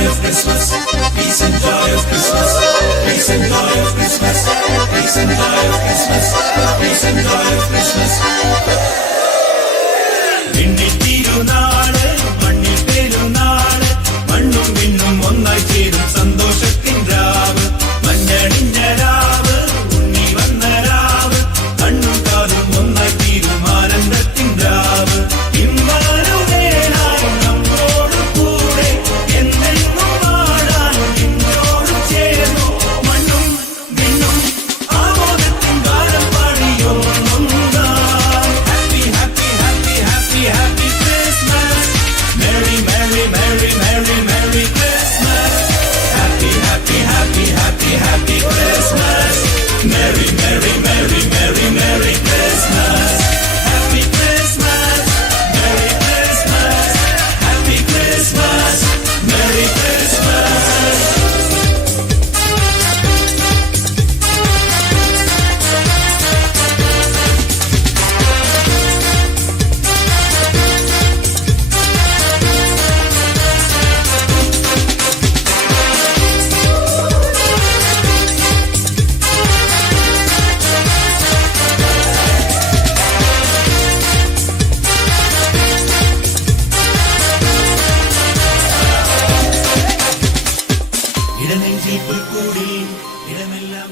joy of Christmas. Peace and joy of Christmas. Peace and joy of Christmas. Peace and joy of Christmas. Peace and joy of Christmas. മിന്നി തിരുനാൾ മണ്ണിൽ പെരുന്നാൾ മണ്ണും മിന്നും ഒന്നായി ചേരും സന്തോഷത്തിൻ Merry, merry, merry, merry. പുൽക്കൂടിൽ ഇടമെല്ലാം